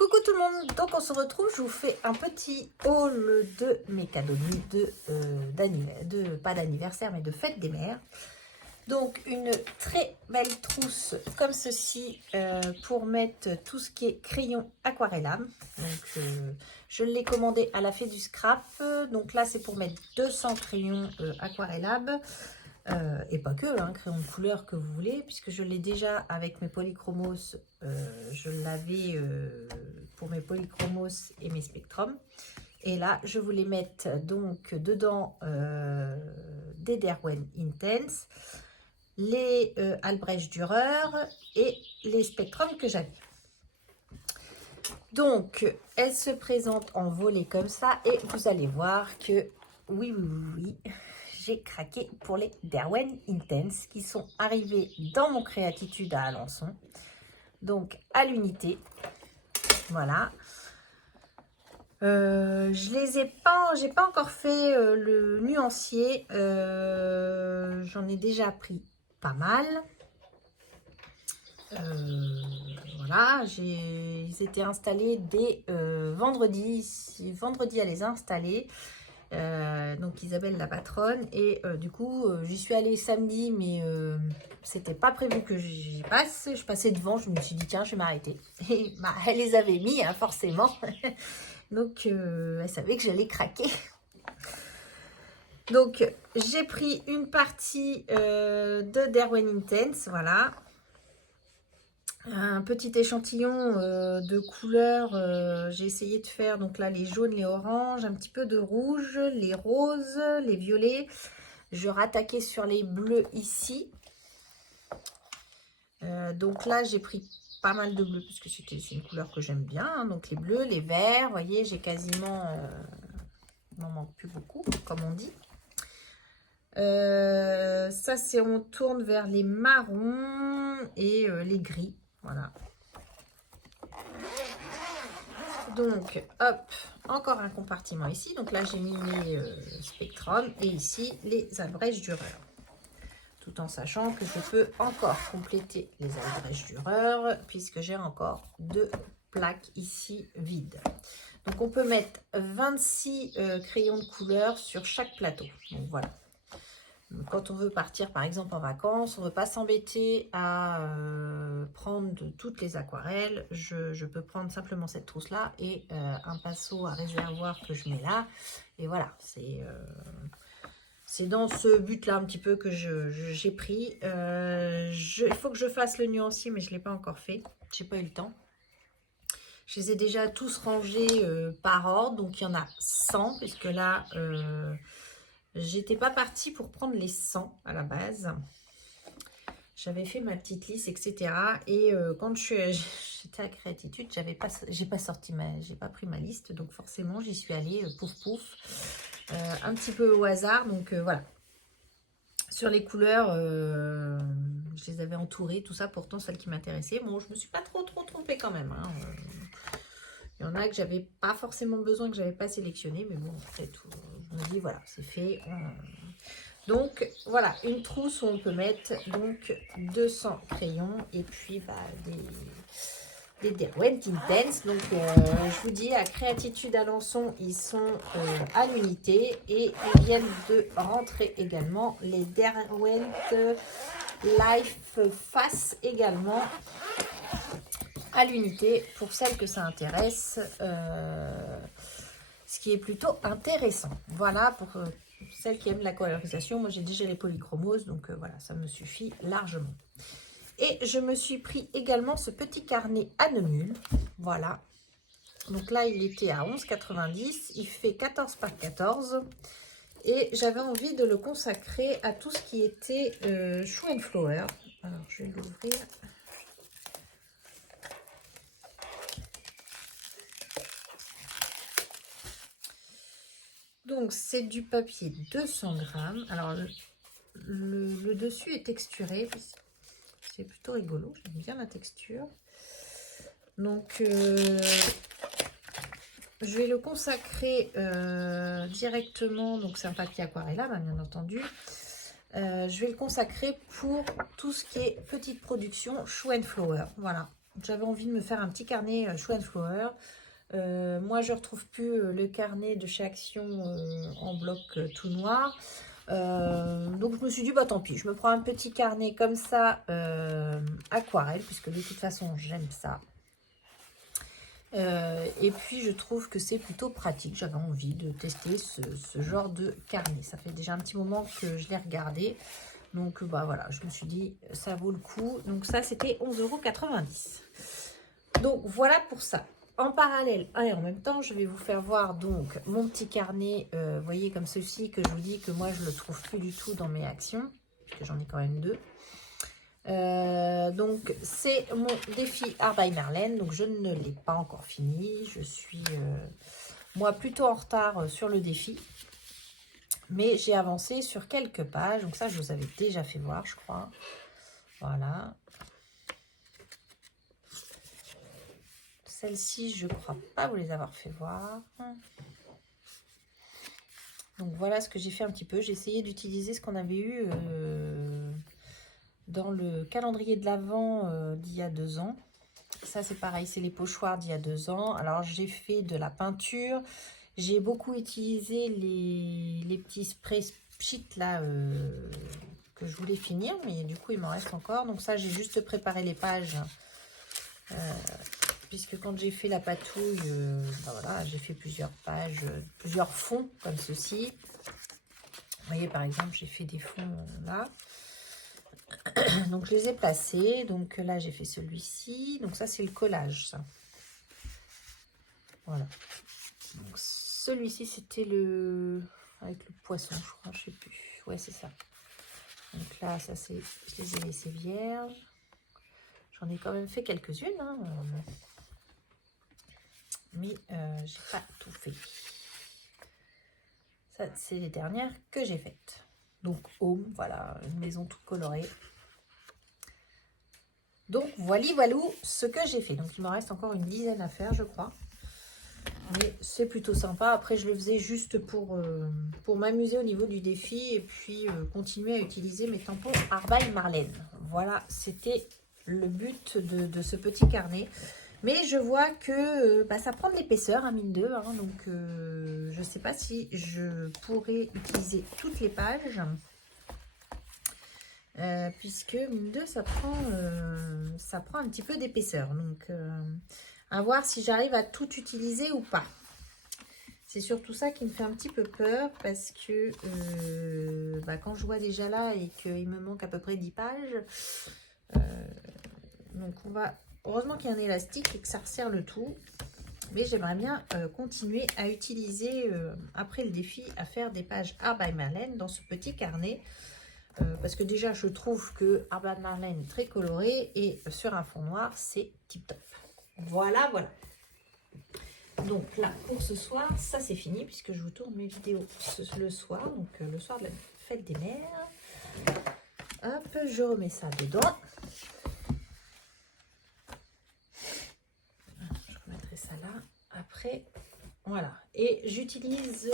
Coucou tout le monde, donc on se retrouve, je vous fais un petit haul de mes cadeaux pas d'anniversaire mais de fête des mères. Donc une très belle trousse comme ceci pour mettre tout ce qui est crayon aquarellable. Donc je l'ai commandé à la fée du scrap, donc là c'est pour mettre 200 crayons aquarellables. Et pas que, hein, crayon de couleur que vous voulez, puisque je l'ai déjà avec mes polychromos, je l'avais pour mes polychromos et mes spectrums. Et là, je voulais mettre donc dedans des Derwent Intense, les Albrecht Dürer et les spectrums que j'avais. Donc, elle se présente en volet comme ça et vous allez voir que oui, j'ai craqué pour les Derwent Intense qui sont arrivés dans mon Créatitude à Alençon. Donc, à l'unité. Voilà. Je les ai pas, j'ai pas encore fait le nuancier. J'en ai déjà pris pas mal. Voilà, ils étaient installés dès vendredi à les installer. Donc Isabelle la patronne et du coup j'y suis allée samedi mais c'était pas prévu que j'y passe. Je passais devant, je me suis dit tiens je vais m'arrêter et bah, elle les avait mis hein, forcément. Donc elle savait que j'allais craquer. Donc j'ai pris une partie de Derwent Intense, voilà. Un petit échantillon de couleurs, j'ai essayé de faire donc là les jaunes, les oranges, un petit peu de rouge, les roses, les violets. Je rattaquais sur les bleus ici. Donc là j'ai pris pas mal de bleus parce que c'est une couleur que j'aime bien. Hein, donc les bleus, les verts, vous voyez j'ai quasiment, il m'en manque plus beaucoup comme on dit. Ça c'est on tourne vers les marrons et les gris, voilà. Donc, hop, encore un compartiment ici. Donc là, j'ai mis mes spectrums et ici, les Albrecht Dürer. Tout en sachant que je peux encore compléter les Albrecht Dürer puisque j'ai encore 2 plaques ici vides. Donc, on peut mettre 26 crayons de couleur sur chaque plateau. Donc, voilà. Quand on veut partir par exemple en vacances, on ne veut pas s'embêter à prendre de toutes les aquarelles. Je peux prendre simplement cette trousse là et un pinceau à réservoir que je mets là. Et voilà, c'est dans ce but là un petit peu que j'ai pris. Il faut que je fasse le nuancier mais je ne l'ai pas encore fait. J'ai pas eu le temps. Je les ai déjà tous rangés par ordre. Donc il y en a 100 puisque là... j'étais pas partie pour prendre les 100 à la base. J'avais fait ma petite liste, etc. Et quand j'étais à Créatitude, j'ai pas pris ma liste. Donc forcément, j'y suis allée pouf pouf, un petit peu au hasard. Donc voilà. Sur les couleurs, je les avais entourées, tout ça. Pourtant, celles qui m'intéressaient. Bon, je me suis pas trop trompée quand même. Hein. Il y en a que j'avais pas forcément besoin, que j'avais pas sélectionné, mais bon, c'est tout. Je me dis, voilà, c'est fait. Donc, voilà, une trousse où on peut mettre donc 200 crayons et puis bah, des Derwent Intense. Donc, je vous dis, à Créatitude Alençon, ils sont à l'unité et ils viennent de rentrer également les Derwent Life Face également à l'unité pour celles que ça intéresse, ce qui est plutôt intéressant. Voilà pour celles qui aiment la colorisation. Moi j'ai déjà les polychromos donc voilà, ça me suffit largement. Et je me suis pris également ce petit carnet à Neumul, voilà. Donc là il était à 11,90, il fait 14 par 14 et j'avais envie de le consacrer à tout ce qui était Shoe and Flower. Alors je vais l'ouvrir. Donc, c'est du papier 200 grammes. Alors, le dessus est texturé. C'est plutôt rigolo. J'aime bien la texture. Donc, je vais le consacrer directement. Donc, c'est un papier aquarellable, bien entendu. Je vais le consacrer pour tout ce qui est petite production Shoe and Flower. Voilà. J'avais envie de me faire un petit carnet Show and Flower. Moi, je retrouve plus le carnet de chez Action en bloc tout noir. Donc, je me suis dit, bah tant pis, je me prends un petit carnet comme ça, aquarelle, puisque de toute façon, j'aime ça. Et puis, je trouve que c'est plutôt pratique. J'avais envie de tester ce genre de carnet. Ça fait déjà un petit moment que je l'ai regardé. Donc, bah voilà, je me suis dit, ça vaut le coup. Donc, ça, c'était 11,90 €. Donc, voilà pour ça. En parallèle et en même temps, je vais vous faire voir donc mon petit carnet, vous voyez, comme ceci, que je vous dis que moi, je ne le trouve plus du tout dans mes actions, puisque j'en ai quand même 2. Donc, c'est mon défi Art by Marlène. Donc, je ne l'ai pas encore fini. Je suis, moi, plutôt en retard sur le défi. Mais j'ai avancé sur quelques pages. Donc, ça, je vous avais déjà fait voir, je crois. Voilà. Celle-ci, je ne crois pas vous les avoir fait voir. Donc, voilà ce que j'ai fait un petit peu. J'ai essayé d'utiliser ce qu'on avait eu dans le calendrier de l'Avent d'il y a 2 ans. Ça, c'est pareil, c'est les pochoirs d'il y a 2 ans. Alors, j'ai fait de la peinture. J'ai beaucoup utilisé les petits sprays pchit là que je voulais finir. Mais du coup, il m'en reste encore. Donc ça, j'ai juste préparé les pages. Puisque quand j'ai fait la patouille, ben voilà, j'ai fait plusieurs pages, plusieurs fonds comme ceci. Vous voyez, par exemple, j'ai fait des fonds là. Donc, je les ai placés. Donc, là, j'ai fait celui-ci. Donc, ça, c'est le collage, ça. Voilà. Donc, celui-ci, c'était le... avec le poisson, je crois. Je sais plus. Ouais, c'est ça. Donc, là, ça, c'est... je les ai laissés vierges. J'en ai quand même fait quelques-unes, hein. Mais j'ai pas tout fait. Ça, c'est les dernières que j'ai faites. Donc, home, voilà, une maison toute colorée. Donc, voilà ce que j'ai fait. Donc, il me reste encore une dizaine à faire, je crois. Mais c'est plutôt sympa. Après, je le faisais juste pour m'amuser au niveau du défi et puis continuer à utiliser mes tampons Art by Marlène. Voilà, c'était le but de ce petit carnet. Mais je vois que ça prend de l'épaisseur, hein, mine de. Hein, donc, je ne sais pas si je pourrais utiliser toutes les pages. Puisque, mine de, ça prend un petit peu d'épaisseur. Donc, à voir si j'arrive à tout utiliser ou pas. C'est surtout ça qui me fait un petit peu peur. Parce que quand je vois déjà là et qu'il me manque à peu près 10 pages. Donc, on va... Heureusement qu'il y a un élastique et que ça resserre le tout. Mais j'aimerais bien continuer à utiliser, après le défi, à faire des pages Art by Marlène dans ce petit carnet. Parce que déjà, je trouve que Art by Marlène est très coloré. Et sur un fond noir, c'est tip top. Voilà, voilà. Donc là, pour ce soir, ça c'est fini. Puisque je vous tourne mes vidéos le soir. Donc le soir de la fête des mères. Hop, je remets ça dedans. Ça là, après, voilà. Et j'utilise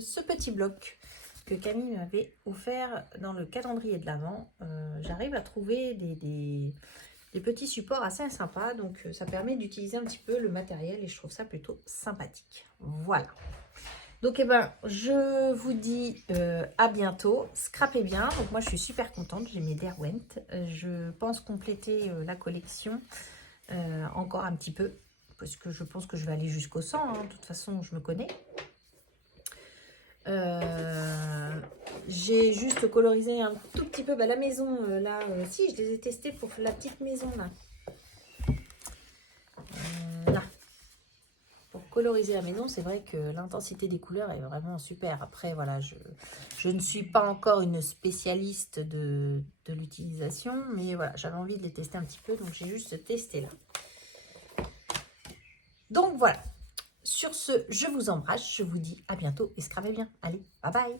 ce petit bloc que Camille m'avait offert dans le calendrier de l'Avent. J'arrive à trouver des petits supports assez sympas, donc ça permet d'utiliser un petit peu le matériel et je trouve ça plutôt sympathique. Voilà. Donc, je vous dis à bientôt. Scrapez bien. Donc, moi, je suis super contente. J'ai mes Derwent. Je pense compléter la collection encore un petit peu. Parce que je pense que je vais aller jusqu'au 100. Hein. De toute façon, je me connais. J'ai juste colorisé un tout petit peu la maison. Là, si, je les ai testés pour la petite maison. Là. Là. Pour coloriser la maison, c'est vrai que l'intensité des couleurs est vraiment super. Après, voilà, je ne suis pas encore une spécialiste de l'utilisation. Mais voilà, j'avais envie de les tester un petit peu. Donc, j'ai juste testé là. Donc voilà, sur ce, je vous embrasse, je vous dis à bientôt et scrapez bien. Allez, bye bye.